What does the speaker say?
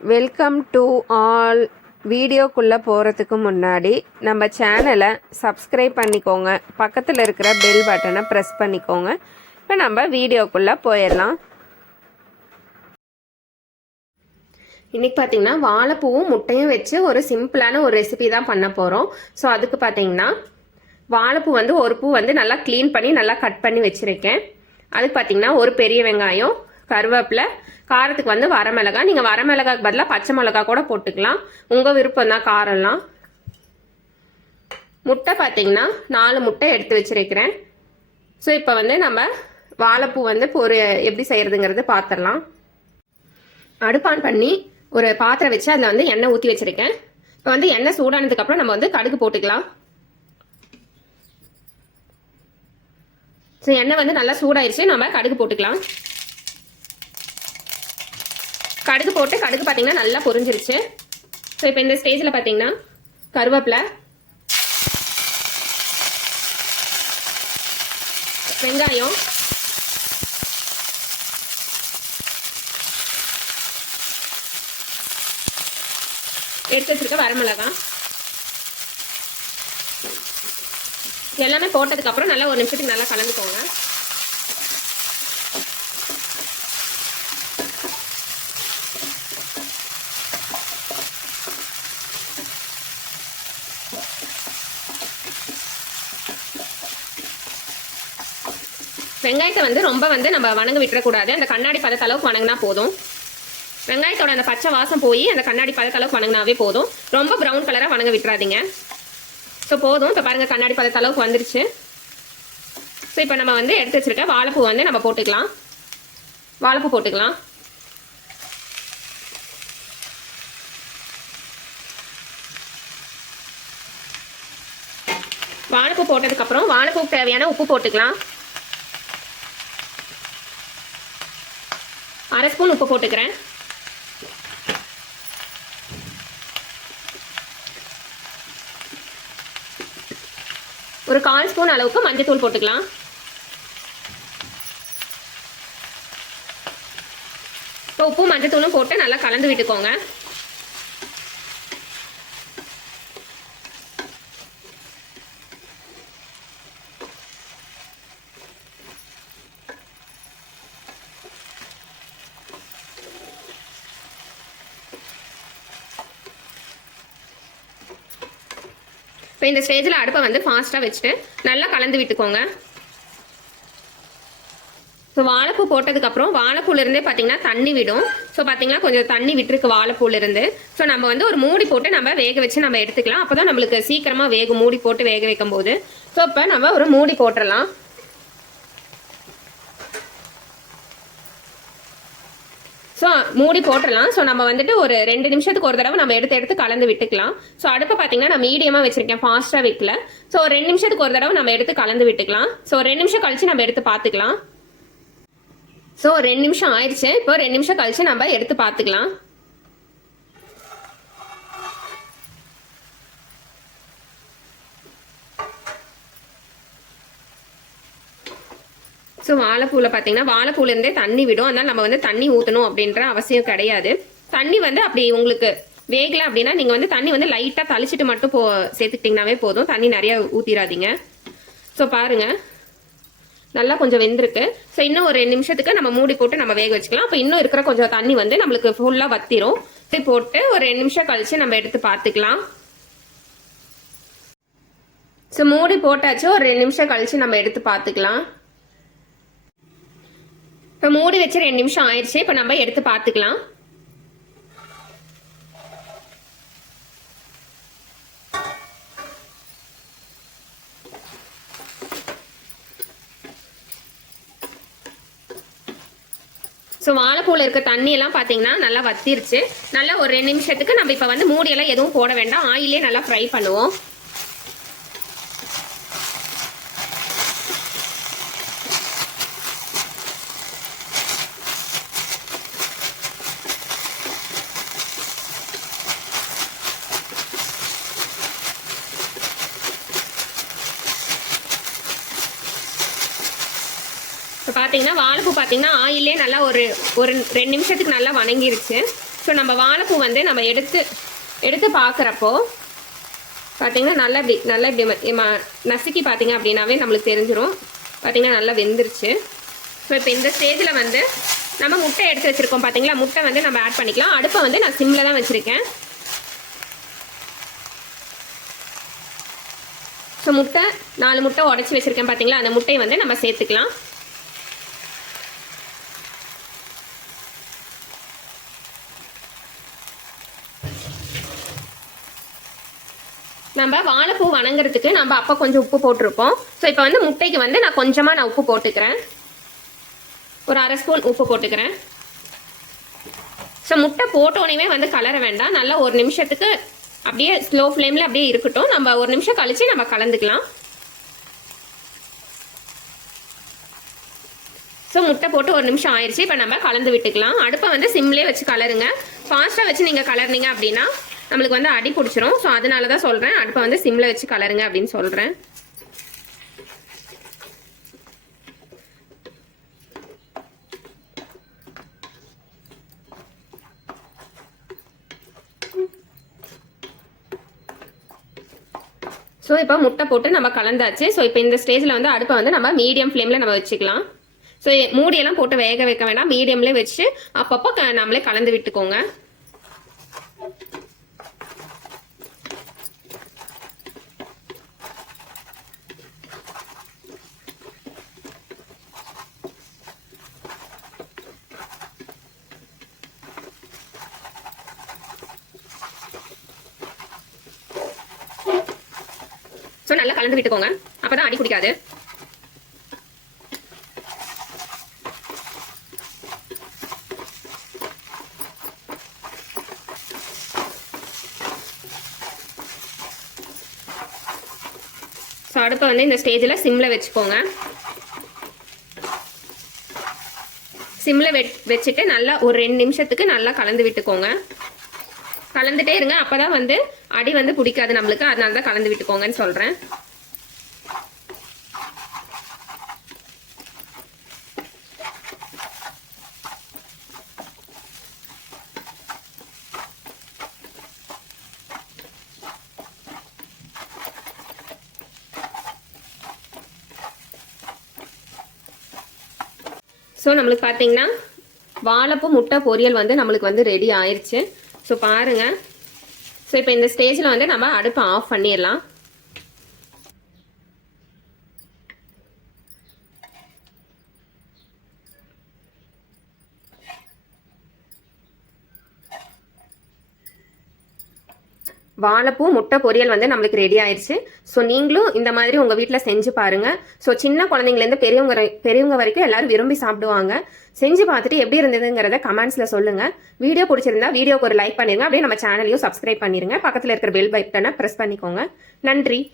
Welcome to all வீடியோக்குள்ளே போகிறதுக்கு முன்னாடி நம்ம சேனலை சப்ஸ்கிரைப் பண்ணிக்கோங்க. பக்கத்தில் இருக்கிற பெல் பட்டனை ப்ரெஸ் பண்ணிக்கோங்க. இப்போ நம்ம வீடியோக்குள்ளே போயிடலாம். இன்றைக்கி பார்த்தீங்கன்னா வாழைப்பூவும் முட்டையும் வச்சு ஒரு சிம்பிளான ஒரு ரெசிபி தான் பண்ண போகிறோம் ஸோ அதுக்கு பார்த்தீங்கன்னா வாழைப்பூ வந்து ஒரு பூ வந்து நல்லா க்ளீன் பண்ணி நல்லா கட் பண்ணி வச்சுருக்கேன். அதுக்கு பார்த்தீங்கன்னா ஒரு பெரிய வெங்காயம் கருவேப்பிலை காரத்துக்கு வந்து வரமிளகா நீங்கள் வரமிளகாக்கு பதிலாக பச்சை மிளகா கூட போட்டுக்கலாம். உங்கள் விருப்பம் தான் காரம்லாம். முட்டை பார்த்தீங்கன்னா நாலு முட்டை எடுத்து வச்சிருக்கிறேன். ஸோ இப்போ வந்து நம்ம வாழைப்பூ வந்து ஒரு எப்படி செய்கிறதுங்கிறது பார்த்துடலாம் அடுப்பான் பண்ணி ஒரு பாத்திரம் வச்சு அதில் வந்து எண்ணெய் ஊற்றி வச்சுருக்கேன். இப்போ வந்து எண்ணெய் சூடானதுக்கப்புறம் நம்ம வந்து கடுகு போட்டுக்கலாம். ஸோ எண்ணெய் வந்து நல்லா சூடாயிருச்சு நம்ம கடுகு போட்டுக்கலாம். கடுகு போட்டு கடுகு பார்த்தீங்கன்னா நல்லா பொரிஞ்சிருச்சு. ஸோ இப்போ இந்த ஸ்டேஜில் பார்த்தீங்கன்னா கருவேப்பிலை வெங்காயம் எடுத்து வச்சிருக்க வரமிளகாய் எல்லாமே போட்டதுக்கப்புறம் நல்லா ஒரு நிமிஷத்துக்கு நல்லா கலந்துக்கோங்க. வெங்காயத்தை வந்து ரொம்ப வந்து நம்ம வணங்க விட்டுறக்கூடாது. அந்த கண்ணாடி பதத்த அளவுக்கு வணங்கினா போதும். வெங்காயத்தோட அந்த பச்சை வாசம் போய் அந்த கண்ணாடி பதத்த அளவுக்கு வணங்கினாவே போதும். ரொம்ப ப்ரௌன் கலராக வணங்க விட்டுறாதீங்க. ஸோ போதும். இப்போ பாருங்கள் கண்ணாடி பதத்த அளவுக்கு வந்துருச்சு. ஸோ இப்போ நம்ம வந்து எடுத்து வச்சிருக்க வாழைப்பூ வந்து நம்ம போட்டுக்கலாம். வாழைப்பூ போட்டுக்கலாம். வாழைப்பூ போட்டதுக்கப்புறம் வாழைப்பூ தேவையான உப்பு போட்டுக்கலாம். அரை ஸ்பூன் உப்பு போட்டுக்கிறேன். ஒரு கால் ஸ்பூன் அளவுக்கு மஞ்சத்தூள் போட்டுக்கலாம். இப்போ உப்பு மஞ்சத்தூளும் போட்டு நல்லா கலந்து விட்டுக்கோங்க. இப்போ இந்த ஸ்டேஜில் அடுப்பை வந்து ஃபாஸ்ட்டாக வச்சுட்டு நல்லா கலந்து விட்டுக்கோங்க. ஸோ வாழைப்பூ போட்டதுக்கப்புறம் வாழைப்பூலேருந்தே பார்த்தீங்கன்னா தண்ணி விடும். ஸோ பார்த்தீங்கன்னா கொஞ்சம் தண்ணி விட்டுருக்கு வாழைப்பூலேருந்து. ஸோ நம்ம வந்து ஒரு மூடி போட்டு நம்ம வேக வச்சு நம்ம எடுத்துக்கலாம். அப்போ தான் நம்மளுக்கு சீக்கிரமாக வேக மூடி போட்டு வேக வைக்கும் போது ஸோ இப்போ நம்ம ஒரு மூடி போட்டுடலாம் ஸோ மூடி போட்டுடலாம். ஸோ நம்ம வந்துட்டு ஒரு ரெண்டு நிமிஷத்துக்கு ஒரு தடவை நம்ம எடுத்து எடுத்து கலந்து விட்டுக்கலாம். ஸோ அடுப்பை பார்த்தீங்கன்னா நான் மீடியமாக வச்சிருக்கேன். ஃபாஸ்ட்டாக வைக்கல. ஸோ ஒரு ரெண்டு நிமிஷத்துக்கு ஒரு தடவை நம்ம எடுத்து கலந்து விட்டுக்கலாம். ஸோ ஒரு ரெண்டு நிமிஷம் கழிச்சு நம்ம எடுத்து பார்த்துக்கலாம் ஸோ ரெண்டு நிமிஷம் ஆயிடுச்சு. இப்போ ரெண்டு நிமிஷம் கழிச்சு நம்ம எடுத்து பார்த்துக்கலாம் ஸோ வாழைப்பூவில் பார்த்தீங்கன்னா வாழைப்பூலேருந்தே தண்ணி விடும். அதனால் நம்ம வந்து தண்ணி ஊற்றணும் அப்படின்ற அவசியம் கிடையாது. தண்ணி வந்து அப்படி உங்களுக்கு வேகலை அப்படின்னா நீங்கள் வந்து தண்ணி வந்து லைட்டாக தளிச்சிட்டு மட்டும் போ சேர்த்துக்கிட்டிங்கனாவே போதும். தண்ணி நிறையா ஊற்றிடாதீங்க ஸோ பாருங்கள் நல்லா கொஞ்சம் வெந்திருக்கு. ஸோ இன்னும் ஒரு ரெண்டு நிமிஷத்துக்கு நம்ம மூடி போட்டு நம்ம வேக வச்சுக்கலாம். அப்போ இன்னும் இருக்கிற கொஞ்சம் தண்ணி வந்து நம்மளுக்கு ஃபுல்லாக வத்திரும். இப்படி போட்டு ஒரு ரெண்டு நிமிஷம் கழிச்சு நம்ம எடுத்து பார்த்துக்கலாம். ஸோ மூடி போட்டாச்சு. ஒரு ரெண்டு நிமிஷம் கழிச்சு நம்ம எடுத்து பார்த்துக்கலாம். இப்போ மூடி வச்சு ரெண்டு நிமிஷம் ஆயிடுச்சு இப்போ நம்ம எடுத்து பார்த்துக்கலாம். ஸோ வாழைப்பூவில் இருக்க தண்ணியெல்லாம் பார்த்தீங்கன்னா நல்லா வத்திருச்சு. நல்லா ஒரு ரெண்டு நிமிஷத்துக்கு நம்ம இப்போ வந்து மூடியெல்லாம் எதுவும் போட வேண்டாம். ஆயிலே நல்லா ஃப்ரை பண்ணுவோம். பார்த்தீங்கன்னா வாழைப்பூ பார்த்தீங்கன்னா ஆயிலே நல்லா ஒரு ஒரு ரெண்டு நிமிஷத்துக்கு நல்லா வணங்கிருச்சு. ஸோ நம்ம வாழைப்பூ வந்து நம்ம எடுத்து எடுத்து பார்க்குறப்போ பார்த்தீங்கன்னா நல்லா இப்படி நல்லா இப்படி ம- நசுக்கி பார்த்தீங்க அப்படின்னாவே நம்மளுக்கு தெரிஞ்சிடும் பார்த்தீங்கன்னா நல்லா வெந்துருச்சு. ஸோ இப்போ இந்த ஸ்டேஜில் வந்து நம்ம முட்டை எடுத்து வச்சுருக்கோம் பார்த்தீங்களா முட்டை வந்து நம்ம ஆட் பண்ணிக்கலாம். அடுப்பை வந்து நான் சிம்மில் தான் வச்சுருக்கேன். ஸோ முட்டை நாலு முட்டை உடச்சி வச்சுருக்கேன் பார்த்தீங்களா அந்த முட்டையை வந்து நம்ம சேர்த்துக்கலாம். நம்ம வாழைப்பூ வணங்குறதுக்கு நம்ம அப்போ கொஞ்சம் உப்பு போட்டிருப்போம். ஸோ இப்போ வந்து முட்டைக்கு வந்து நான் கொஞ்சமாக நான் உப்பு போட்டுக்கிறேன். ஒரு அரை ஸ்பூன் உப்பு போட்டுக்கிறேன். ஸோ முட்டை போட்டோனையுமே வந்து கலர வேண்டாம். நல்லா ஒரு நிமிஷத்துக்கு அப்படியே ஸ்லோ ஃப்ளேமில் அப்படியே இருக்கட்டும். நம்ம ஒரு நிமிஷம் கழிச்சு நம்ம கலந்துக்கலாம். ஸோ முட்டை போட்டு ஒரு நிமிஷம் ஆயிடுச்சு இப்போ நம்ம கலந்து விட்டுக்கலாம். அடுப்பை வந்து சிம்லேயே வச்சு கலருங்க. ஃபாஸ்ட்டாக வச்சு நீங்கள் கலர்னீங்க அப்படின்னா நம்மளுக்கு வந்து அடி பிடிச்சிரும். ஸோ அதனால தான் சொல்கிறேன் அடுப்பை வந்து சிம்மில் வச்சு கலருங்க அப்படின்னு சொல்கிறேன் ஸோ இப்போ முட்டை போட்டு நம்ம கலந்தாச்சு. ஸோ இப்போ இந்த ஸ்டேஜில் வந்து அடுப்பை வந்து நம்ம மீடியம் ஃப்ளேமில் நம்ம வச்சுக்கலாம். ஸோ மூடியெல்லாம் போட்டு வேக வைக்க வேண்டாம் மீடியம்லேயே வச்சு அப்பப்போ க- நம்மளே கலந்து விட்டுக்கோங்க. ஸோ நல்லா கலந்து விட்டுக்கோங்க. அப்பதான் அடி பிடிக்காது ஸோ அடுப்பை வந்து இந்த ஸ்டேஜில் சிம்மில் வச்சுக்கோங்க. சிம்மில் வெ வச்சுட்டு நல்லா ஒரு ரெண்டு நிமிஷத்துக்கு நல்லா கலந்து விட்டுக்கோங்க. கலந்துட்டே இருங்க. அப்பதான் வந்து அடி வந்து பிடிக்காது நம்மளுக்கு. அதனால தான் கலந்து விட்டுக்கோங்கன்னு சொல்கிறேன் ஸோ நம்மளுக்கு பார்த்தீங்கன்னா வாழைப்பூ முட்டை பொரியல் வந்து நம்மளுக்கு வந்து ரெடி ஆயிடுச்சு ஸோ பாருங்கள் ஸோ இப்போ இந்த ஸ்டேஜில் வந்து நம்ம அடுப்பை ஆஃப் பண்ணிடலாம். வாழைப்பூ முட்டை பொரியல் வந்து நம்மளுக்கு ரெடி ஆயிடுச்சு ஸோ நீங்களும் இந்த மாதிரி உங்கள் வீட்டில் செஞ்சு பாருங்கள் ஸோ சின்ன குழந்தைங்கலேருந்து பெரியவங்க வரை- பெரியவங்க வரைக்கும் எல்லாரும் விரும்பி சாப்பிடுவாங்க. செஞ்சு பார்த்துட்டு எப்படி இருந்ததுங்கிறத கமெண்ட்ஸில் சொல்லுங்கள் வீடியோ பிடிச்சிருந்தா வீடியோக்கு ஒரு லைக் பண்ணிருங்க. அப்படியே நம்ம சேனலையும் சப்ஸ்கிரைப் பண்ணிருங்க. பக்கத்தில் இருக்கிற பெல் பட்டனை ப்ரெஸ் பண்ணிக்கோங்க. நன்றி.